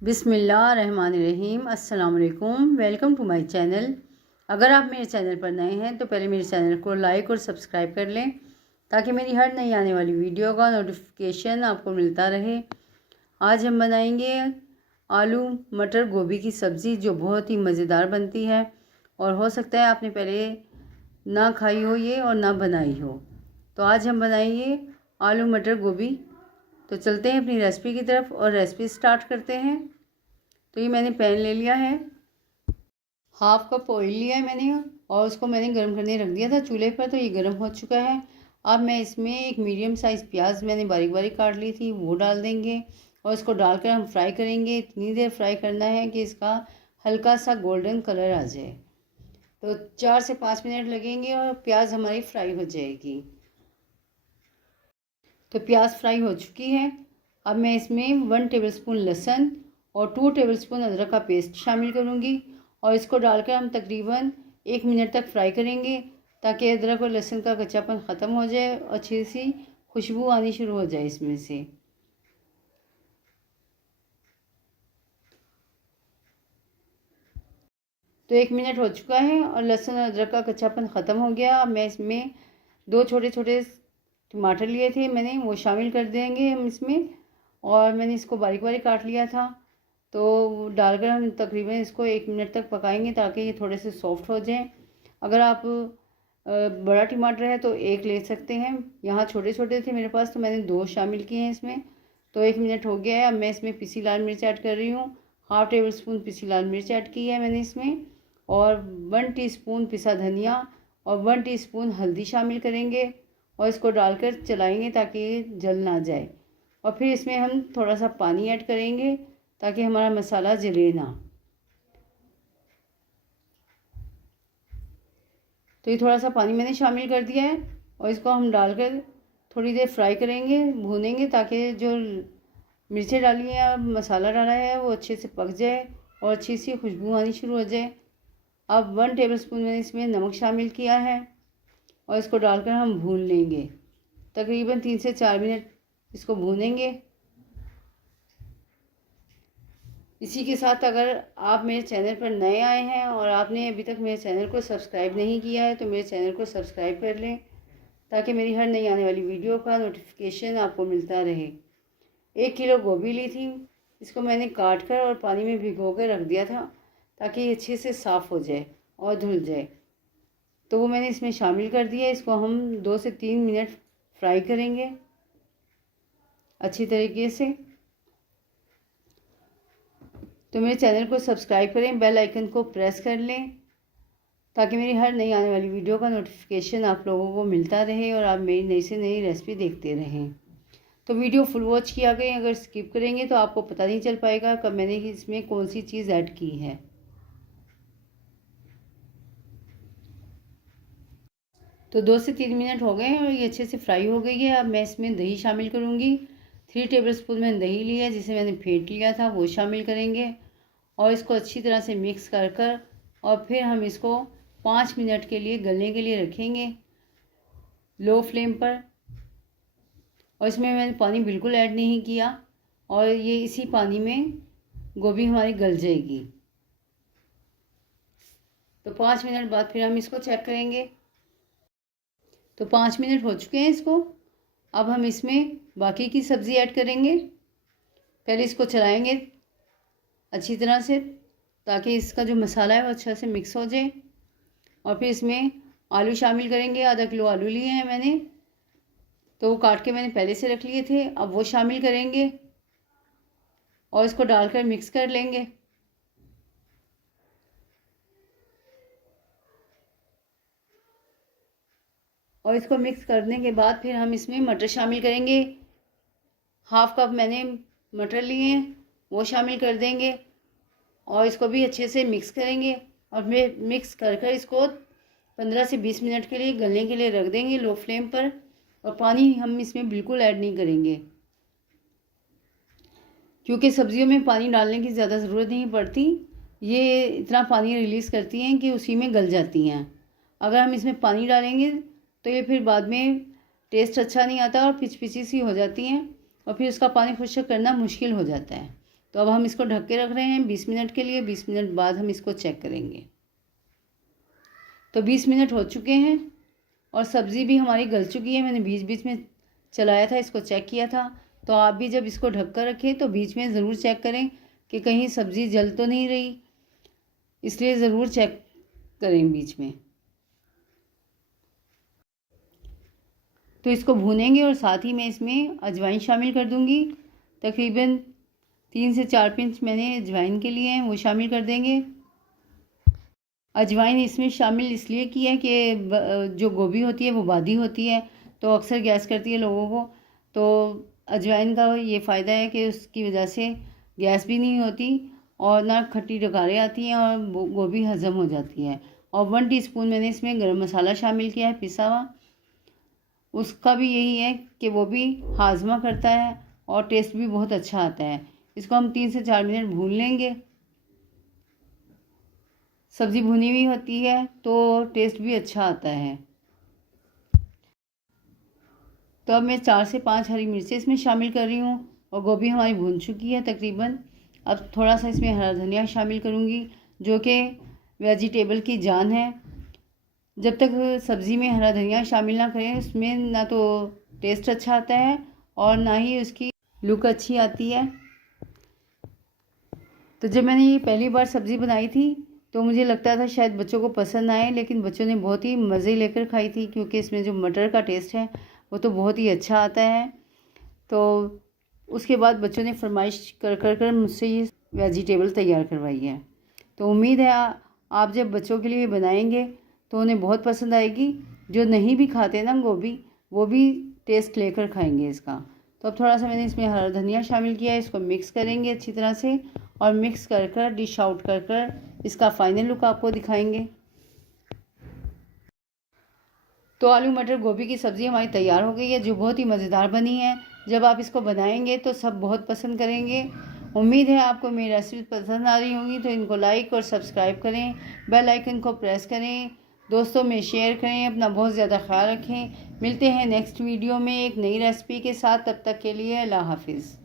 बिस्मिल्लाहिर्रहमानिर्रहीम। अस्सलाम वालेकुम। Welcome to my channel. अगर आप मेरे चैनल पर नए हैं तो पहले मेरे चैनल को लाइक और सब्सक्राइब कर लें ताकि मेरी हर नई आने वाली वीडियो का नोटिफिकेशन आपको मिलता रहे। आज हम बनाएंगे आलू मटर गोभी की सब्ज़ी जो बहुत ही मज़ेदार बनती है और हो सकता है आपने पहले ना खाई हो ये और ना बनाई हो। तो आज हम बनाएंगे आलू मटर गोभी। तो चलते हैं अपनी रेसिपी की तरफ और रेसिपी स्टार्ट करते हैं। तो ये मैंने पैन ले लिया है, हाफ कप ऑयल लिया है मैंने और उसको मैंने गर्म करने रख दिया था चूल्हे पर। तो ये गर्म हो चुका है। अब मैं इसमें एक मीडियम साइज़ प्याज मैंने बारीक बारीक काट ली थी वो डाल देंगे और इसको डालकर हम फ्राई करेंगे। इतनी देर फ्राई करना है कि इसका हल्का सा गोल्डन कलर आ जाए। तो 4 से 5 मिनट लगेंगे और प्याज हमारी फ्राई हो जाएगी। तो प्याज फ्राई हो चुकी है। अब मैं इसमें 1 टेबलस्पून लहसुन और 2 टेबलस्पून अदरक का पेस्ट शामिल करूँगी और इसको डालकर हम तकरीबन 1 मिनट तक फ्राई करेंगे ताकि अदरक और लहसुन का कच्चापन ख़त्म हो जाए और अच्छी सी खुशबू आनी शुरू हो जाए इसमें से। तो 1 मिनट हो चुका है और लहसुन और अदरक का कच्चापन ख़त्म हो गया। अब मैं इसमें 2 छोटे छोटे टमाटर लिए थे मैंने वो शामिल कर देंगे हम इसमें और मैंने इसको बारीक बारीक काट लिया था। तो डालकर हम तकरीबन इसको 1 मिनट तक पकाएंगे ताकि ये थोड़े से सॉफ्ट हो जाएं। अगर आप बड़ा टमाटर है तो एक ले सकते हैं, यहाँ छोटे छोटे थे मेरे पास तो मैंने 2 शामिल किए हैं इसमें। तो 1 मिनट हो गया है। अब मैं इसमें पिसी लाल मिर्च ऐड कर रही हूँ। हाफ़ टेबल स्पून पिसी लाल मिर्च ऐड की है मैंने इसमें और 1 टीस्पून पिसा धनिया और 1 टीस्पून हल्दी शामिल करेंगे और इसको डालकर चलाएंगे ताकि जल ना जाए। और फिर इसमें हम थोड़ा सा पानी ऐड करेंगे ताकि हमारा मसाला जले ना। तो ये थोड़ा सा पानी मैंने शामिल कर दिया है और इसको हम डालकर थोड़ी देर फ्राई करेंगे, भूनेंगे ताकि जो मिर्चें डाली हैं मसाला डाला है वो अच्छे से पक जाए और अच्छी सी खुशबू आनी शुरू हो जाए। अब 1 टेबलस्पून मैंने इसमें नमक शामिल किया है और इसको डालकर हम भून लेंगे। तकरीबन 3 से 4 मिनट इसको भूनेंगे। इसी के साथ अगर आप मेरे चैनल पर नए आए हैं और आपने अभी तक मेरे चैनल को सब्सक्राइब नहीं किया है तो मेरे चैनल को सब्सक्राइब कर लें ताकि मेरी हर नई आने वाली वीडियो का नोटिफिकेशन आपको मिलता रहे। 1 किलो गोभी ली थी, इसको मैंने काट कर और पानी में भिगो कर रख दिया था ताकि ये अच्छे से साफ़ हो जाए और धुल जाए। तो वो मैंने इसमें शामिल कर दिया। इसको हम 2 से 3 मिनट फ्राई करेंगे अच्छी तरीके से। तो मेरे चैनल को सब्सक्राइब करें, बेल आइकन को प्रेस कर लें ताकि मेरी हर नई आने वाली वीडियो का नोटिफिकेशन आप लोगों को मिलता रहे और आप मेरी नई से नई रेसिपी देखते रहें। तो वीडियो फुल वॉच किया करें, अगर स्किप करेंगे तो आपको पता नहीं चल पाएगा कब मैंने इसमें कौन सी चीज़ ऐड की है। तो 2 से 3 मिनट हो गए और ये अच्छे से फ्राई हो गई है। अब मैं इसमें दही शामिल करूँगी। 3 टेबलस्पून मैंने दही लिया है जिसे मैंने फेंट लिया था वो शामिल करेंगे और इसको अच्छी तरह से मिक्स कर कर और फिर हम इसको 5 मिनट के लिए गलने के लिए रखेंगे लो फ्लेम पर। और इसमें मैंने पानी बिल्कुल ऐड नहीं किया और ये इसी पानी में गोभी हमारी गल जाएगी। तो 5 मिनट बाद फिर हम इसको चेक करेंगे। तो 5 मिनट हो चुके हैं इसको। अब हम इसमें बाकी की सब्ज़ी ऐड करेंगे। पहले इसको चलाएंगे अच्छी तरह से ताकि इसका जो मसाला है वो अच्छा से मिक्स हो जाए और फिर इसमें आलू शामिल करेंगे। आधा किलो आलू लिए हैं मैंने, तो वो काट के मैंने पहले से रख लिए थे। अब वो शामिल करेंगे और इसको डालकर मिक्स कर लेंगे। और इसको मिक्स करने के बाद फिर हम इसमें मटर शामिल करेंगे। हाफ कप मैंने मटर लिए हैं वो शामिल कर देंगे और इसको भी अच्छे से मिक्स करेंगे और फिर मिक्स कर कर इसको 15 से 20 मिनट के लिए गलने के लिए रख देंगे लो फ्लेम पर। और पानी हम इसमें बिल्कुल ऐड नहीं करेंगे क्योंकि सब्जियों में पानी डालने की ज़्यादा ज़रूरत नहीं पड़ती। ये इतना पानी रिलीज़ करती हैं कि उसी में गल जाती हैं। अगर हम इसमें पानी डालेंगे तो ये फिर बाद में टेस्ट अच्छा नहीं आता और पिचपिची सी हो जाती हैं और फिर उसका पानी खुश्क करना मुश्किल हो जाता है। तो अब हम इसको ढक के रख रहे हैं 20 मिनट के लिए। 20 मिनट बाद हम इसको चेक करेंगे। तो 20 मिनट हो चुके हैं और सब्ज़ी भी हमारी गल चुकी है। मैंने बीच बीच में चलाया था, इसको चेक किया था। तो आप भी जब इसको ढक कर रखें तो बीच में ज़रूर चेक करें कि कहीं सब्ज़ी जल तो नहीं रही, इसलिए ज़रूर चेक करें बीच में। तो इसको भूनेंगे और साथ ही मैं इसमें अजवाइन शामिल कर दूंगी। तकरीबन 3 से 4 पिंच मैंने अजवाइन के लिए हैं, वो शामिल कर देंगे। अजवाइन इसमें शामिल इसलिए की है कि जो गोभी होती है वो बादी होती है, तो अक्सर गैस करती है लोगों को। तो अजवाइन का ये फ़ायदा है कि उसकी वजह से गैस भी नहीं होती और ना खट्टी डकारें आती हैं और गोभी हज़म हो जाती है। और 1 टीस्पून मैंने इसमें गरम मसाला शामिल किया है पिसा हुआ। उसका भी यही है कि वो भी हाजमा करता है और टेस्ट भी बहुत अच्छा आता है। इसको हम 3 से 4 मिनट भून लेंगे। सब्ज़ी भुनी हुई होती है तो टेस्ट भी अच्छा आता है। तो अब मैं 4 से 5 हरी मिर्चें इसमें शामिल कर रही हूँ और गोभी हमारी भून चुकी है तकरीबन। अब थोड़ा सा इसमें हरा धनिया शामिल करूँगी, जो कि वेजिटेबल की जान है। जब तक सब्ज़ी में हरा धनिया शामिल ना करें, उसमें ना तो टेस्ट अच्छा आता है और ना ही उसकी लुक अच्छी आती है। तो जब मैंने ये पहली बार सब्ज़ी बनाई थी तो मुझे लगता था शायद बच्चों को पसंद आए, लेकिन बच्चों ने बहुत ही मज़े लेकर खाई थी, क्योंकि इसमें जो मटर का टेस्ट है वो तो बहुत ही अच्छा आता है। तो उसके बाद बच्चों ने फरमाइश कर मुझसे ये वेजिटेबल तैयार करवाई है। तो उम्मीद है आप जब बच्चों के लिए बनाएंगे तो उन्हें बहुत पसंद आएगी। जो नहीं भी खाते ना गोभी, वो भी टेस्ट लेकर खाएंगे इसका। तो अब थोड़ा सा मैंने इसमें हरा धनिया शामिल किया है। इसको मिक्स करेंगे अच्छी तरह से और मिक्स कर डिश आउट कर इसका फाइनल लुक आपको दिखाएंगे। तो आलू मटर गोभी की सब्ज़ी हमारी तैयार हो गई है, जो बहुत ही मज़ेदार बनी है। जब आप इसको बनाएंगे तो सब बहुत पसंद करेंगे। उम्मीद है आपको मेरी रेसिपी पसंद आ रही होंगी। तो इनको लाइक और सब्सक्राइब करें, बेल आइकन को प्रेस करें, दोस्तों में शेयर करें। अपना बहुत ज़्यादा ख्याल रखें। मिलते हैं नेक्स्ट वीडियो में एक नई रेसिपी के साथ। तब तक के लिए अल्लाह हाफिज़।